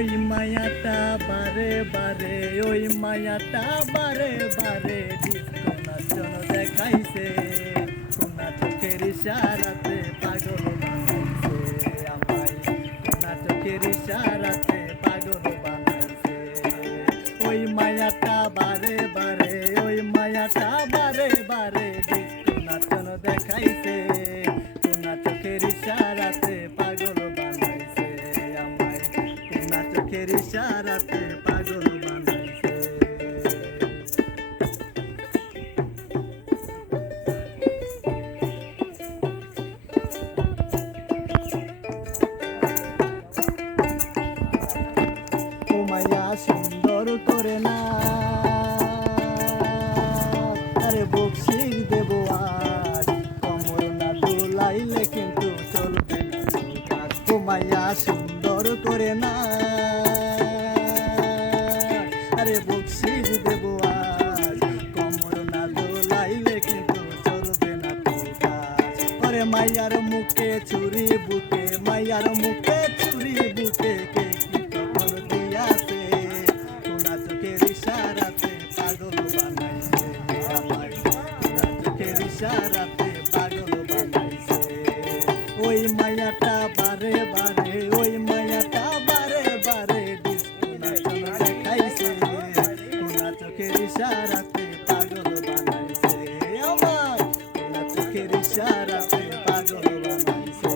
ওই মায়াটা বারে বারে, ওই মায়াটা বারে বারে। ডিস্কো নাচন দেখাইছে কোনা চোখের ইশারাতে পাগল বানাইছে আমায়। কোনা চোখের ইশারাতে পাগল বানাইছে। ওই মায়াটা বারে বারে, ওই মায়াটা বারে বারে। ডিস্কো নাচন দেখাইছে ইশারাতে পাগল বানাইছে ও মায়া সুন্দর করে না। আরে বকশিস দেবো আজ কমর না দোলাইলে কিন্তু চলবে না। কাজ ও মায়া সুন্দর করে না। মাইয়ার মুখে ছুরি বুকে, মাইয়ার মুখে ছুরি বুকে কে কি কখন দিয়াছে? সোনা চোখের ইশারাতে পাগল বানাইছে। আমার সোনা চোখের ইশারাতে পাগল বানাইছে। ওই মায়াটা বারে বারে, ওই মায়াটা বারে ইশারাতে পাগল বানাইছে। আমার চোখের ইশারাতে পাগল বানাইছে।